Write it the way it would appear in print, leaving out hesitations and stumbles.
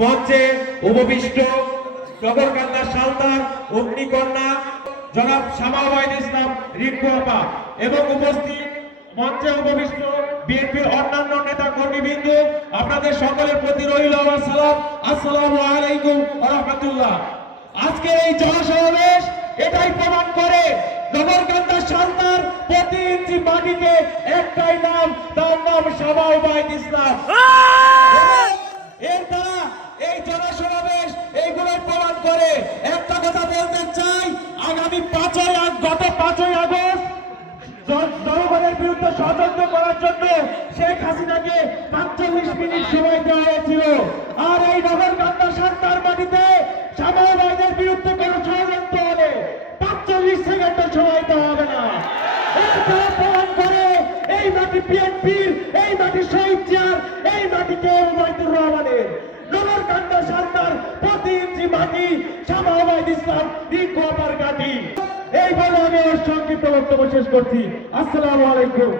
মঞ্চে উপবিষ্ট নগরকান্দা সালতার অগ্নিকন্যা জনাব শামা ওবায়দ ইসলাম রিঙ্কু আপা এবং উপস্থিত মঞ্চে উপবিষ্ট বিএনপির অন্যান্য নেতা কর্মীবৃন্দ, আপনাদের সকলের প্রতি রইল আমার সালাম। আসসালামু আলাইকুম ওয়া রাহমাতুল্লাহ। আজকের এই জনসমাবেশ এটাই প্রমাণ করে নগরকান্দা সালতার প্রতি ইঞ্চি মাটিতে একটাই নাম, তার নাম শামা ওবায়দ ইসলাম। এর দ্বারা এই জনসমাবেশ এইগুলো প্রমাণ করে। একটা কথা বলতে চাই, আগামী গত 5ই আগস্ট জনগণের বিরুদ্ধে ষড়যন্ত্র করার জন্য শেখ হাসিনাকে 45 মিনিট সময় দেওয়া হয়েছিল। আর এই নগরকান্দা সালতার মাটিতে শামা ওবায়দের বিরুদ্ধে কোনো ষড়যন্ত্র হলে 45 সেকেন্ডও সময় দেওয়া হবে না। এর দ্বারা প্রমাণ করে এই মাটি বিএনপির, এই মাটি শহীদ জিয়ার, এই মাটিকে ওবায়দুর রহমানের। নগরকান্দা সালতার প্রতি ইঞ্চি মাটি শামা ওবায়দ ইসলাম রিঙ্কু আপার ঘাঁটি। এই বলে আমি সংক্ষিপ্ত বক্তব্য শেষ করছি। আসসালামু আলাইকুম।